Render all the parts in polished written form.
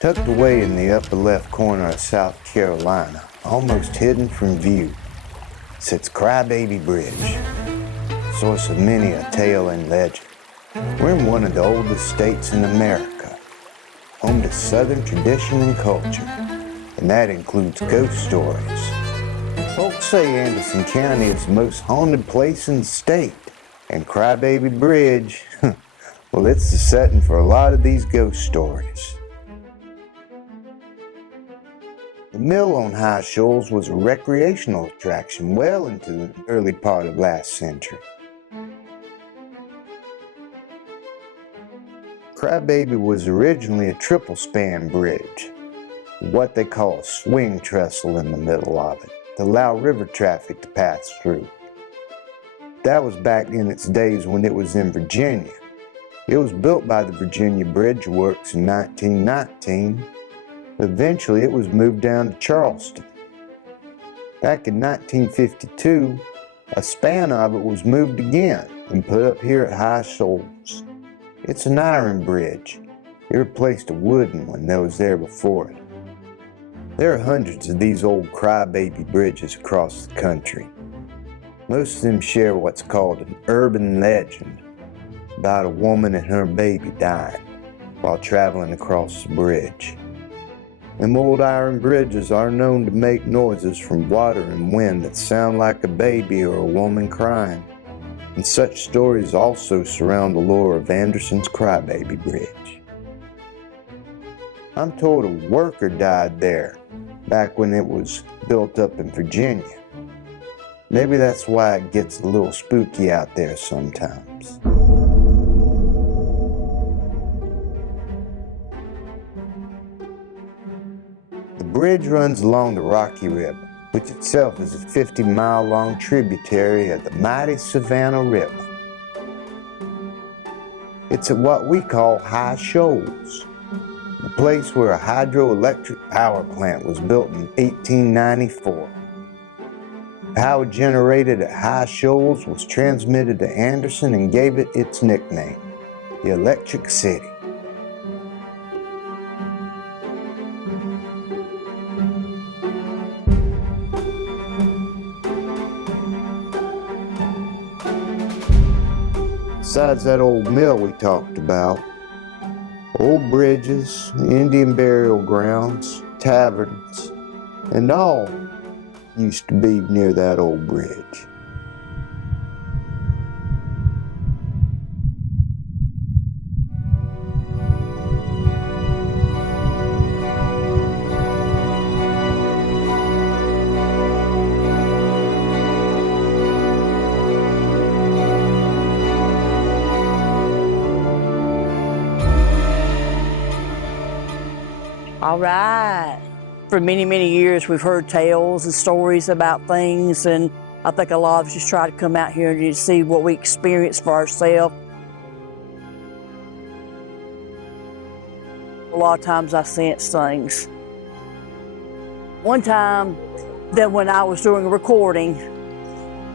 Tucked away in the upper left corner of South Carolina, almost hidden from view, sits Crybaby Bridge, source of many a tale and legend. We're in one of the oldest states in America, home to Southern tradition and culture, and that includes ghost stories. Folks say Anderson County is the most haunted place in the state, and Crybaby Bridge, well, it's the setting for a lot of these ghost stories. The mill on High Shoals was a recreational attraction well into the early part of last century. Crybaby was originally a triple-span bridge, what they call a swing trestle in the middle of it, to allow river traffic to pass through. That was back in its days when it was in Virginia. It was built by the Virginia Bridge Works in 1919. Eventually, it was moved down to Charleston. Back in 1952, a span of it was moved again and put up here at High Shoals. It's an iron bridge. It replaced a wooden one that was there before it. There are hundreds of these old Crybaby bridges across the country. Most of them share what's called an urban legend about a woman and her baby dying while traveling across the bridge. Them old iron bridges are known to make noises from water and wind that sound like a baby or a woman crying. And such stories also surround the lore of Anderson's Crybaby Bridge. I'm told a worker died there back when it was built up in Virginia. Maybe that's why it gets a little spooky out there sometimes. The bridge runs along the Rocky River, which itself is a 50-mile-long tributary of the mighty Savannah River. It's at what we call High Shoals, the place where a hydroelectric power plant was built in 1894. Power generated at High Shoals was transmitted to Anderson and gave it its nickname, the Electric City. Besides that old mill we talked about, old bridges, Indian burial grounds, taverns, and all used to be near that old bridge. All right. For many, many years, we've heard tales and stories about things, and I think a lot of us just try to come out here and just see what we experience for ourselves. A lot of times I sense things. One time that when I was doing a recording,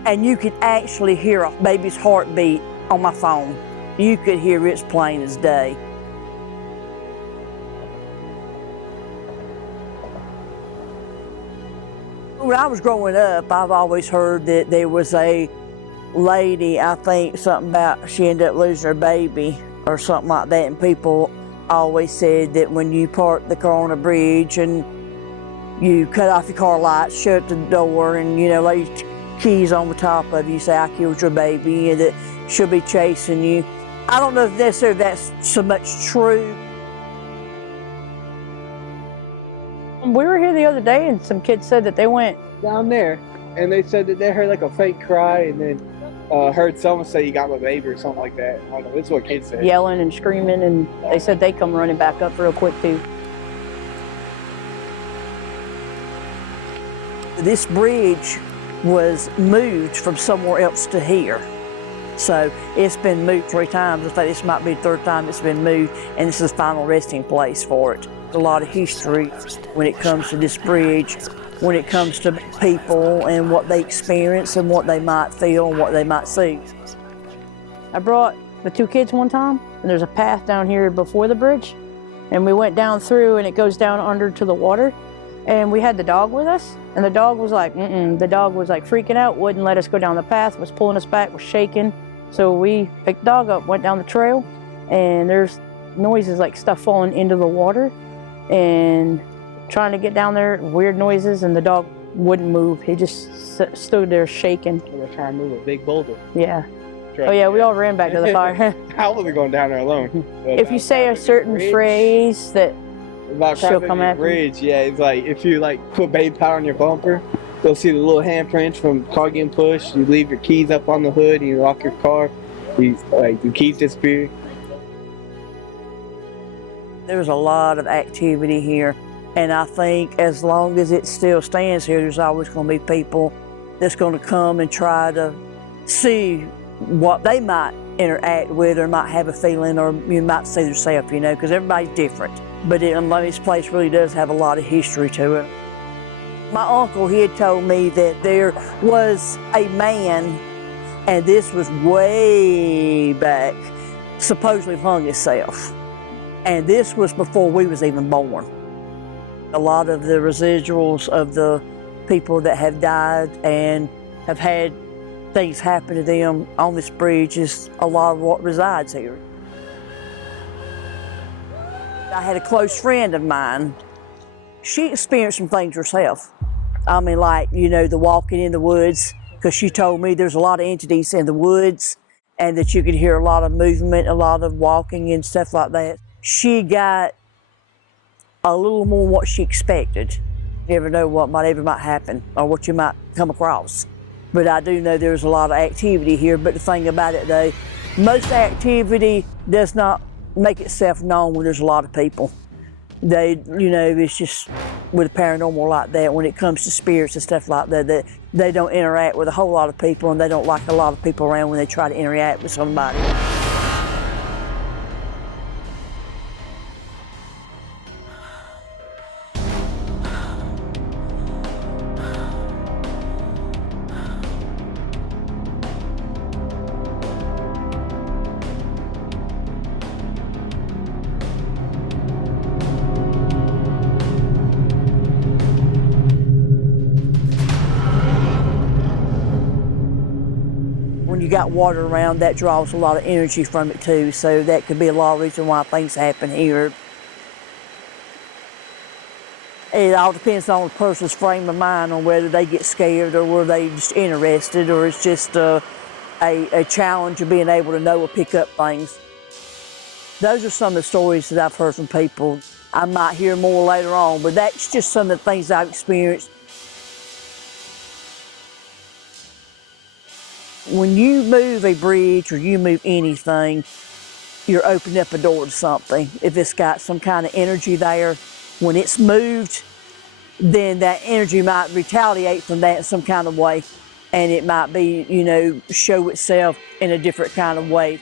and you could actually hear a baby's heartbeat on my phone. You could hear it as plain as day. When I was growing up, I've always heard that there was a lady, I think something about she ended up losing her baby or something like that, and people always said that when you park the car on a bridge and you cut off your car lights, shut the door, and lay your keys on the top of you, say, "I killed your baby," and that she'll be chasing you. I don't know if necessarily that's so much true. We were here the other day and some kids said that they went down there and they said that they heard like a fake cry and then heard someone say, "You got my baby," or something like that. I don't know, that's what kids said. Yelling and screaming, and they said they come running back up real quick too. This bridge was moved from somewhere else to here. So it's been moved 3 times. I think this might be the 3rd time it's been moved, and this is the final resting place for it. There's a lot of history when it comes to this bridge, when it comes to people and what they experience and what they might feel and what they might see. I brought with 2 kids one time, and there's a path down here before the bridge, and we went down through, and it goes down under to the water, and we had the dog with us, and the dog was like, the dog was like freaking out, wouldn't let us go down the path, was pulling us back, was shaking. So we picked the dog up, went down the trail, and there's noises like stuff falling into the water, and trying to get down there, weird noises, and the dog wouldn't move. He just stood there shaking. We were trying to move a big boulder. Yeah. Oh yeah, we all ran back to the fire. I wasn't going down there alone. If you say a certain phrase that about she'll come Crybaby after Bridge, yeah, it's like if you like put baby powder on your bumper, you'll see the little handprints from the car getting pushed. You leave your keys up on the hood, and you lock your car. The keys disappear. There's a lot of activity here, and I think as long as it still stands here, there's always going to be people that's going to come and try to see what they might interact with or might have a feeling, or you might see yourself, you know, because everybody's different. But this place really does have a lot of history to it. My uncle, he had told me that there was a man, and this was way back, supposedly hung himself. And this was before we was even born. A lot of the residuals of the people that have died and have had things happen to them on this bridge is a lot of what resides here. I had a close friend of mine. She experienced some things herself. I mean, like, you know, the walking in the woods, because she told me there's a lot of entities in the woods and that you could hear a lot of movement, a lot of walking and stuff like that. She got a little more what she expected. You never know what might happen or what you might come across. But I do know there's a lot of activity here. But the thing about it though, most activity does not make itself known when there's a lot of people. It's just with paranormal like that, when it comes to spirits and stuff like that, that they don't interact with a whole lot of people, and they don't like a lot of people around when they try to interact with somebody. When you got water around, that draws a lot of energy from it too, so that could be a lot of reason why things happen here. It all depends on the person's frame of mind on whether they get scared or were they just interested, or it's just a challenge of being able to know or pick up things. Those are some of the stories that I've heard from people. I might hear more later on, but that's just some of the things I've experienced. When you move a bridge or you move anything, you're opening up a door to something. If it's got some kind of energy there, when it's moved, then that energy might retaliate from that in some kind of way. And it might be, show itself in a different kind of way.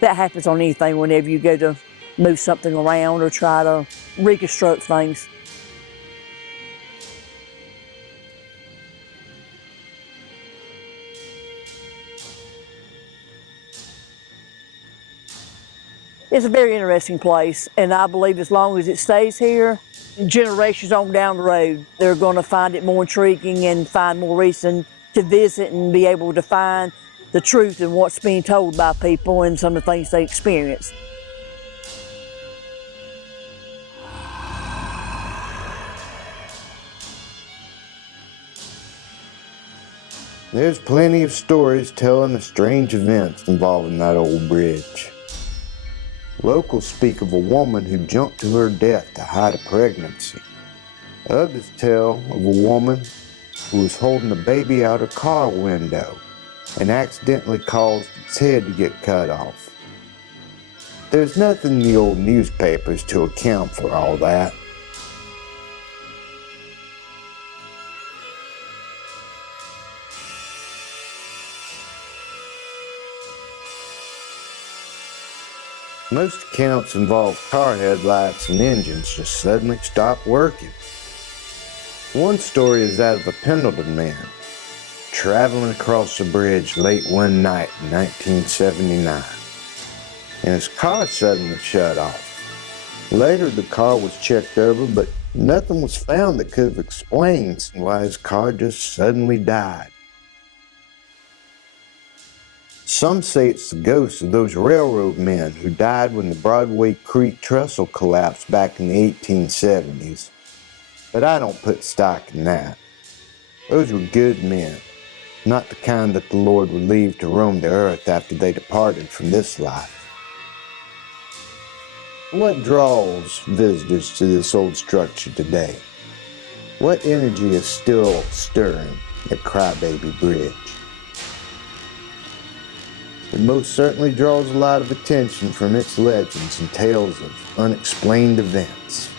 That happens on anything whenever you go to move something around or try to reconstruct things. It's a very interesting place, and I believe as long as it stays here, generations on down the road, they're going to find it more intriguing and find more reason to visit and be able to find the truth in what's being told by people and some of the things they experience. There's plenty of stories telling the strange events involving that old bridge. Locals speak of a woman who jumped to her death to hide a pregnancy. Others tell of a woman who was holding a baby out her car window and accidentally caused its head to get cut off. There's nothing in the old newspapers to account for all that. Most accounts involve car headlights and engines just suddenly stop working. One story is that of a Pendleton man traveling across the bridge late one night in 1979. and his car suddenly shut off. Later, the car was checked over, but nothing was found that could have explained why his car just suddenly died. Some say it's the ghosts of those railroad men who died when the Broadway Creek trestle collapsed back in the 1870s. But I don't put stock in that. Those were good men, not the kind that the Lord would leave to roam the earth after they departed from this life. What draws visitors to this old structure today? What energy is still stirring at Crybaby Bridge? It most certainly draws a lot of attention from its legends and tales of unexplained events.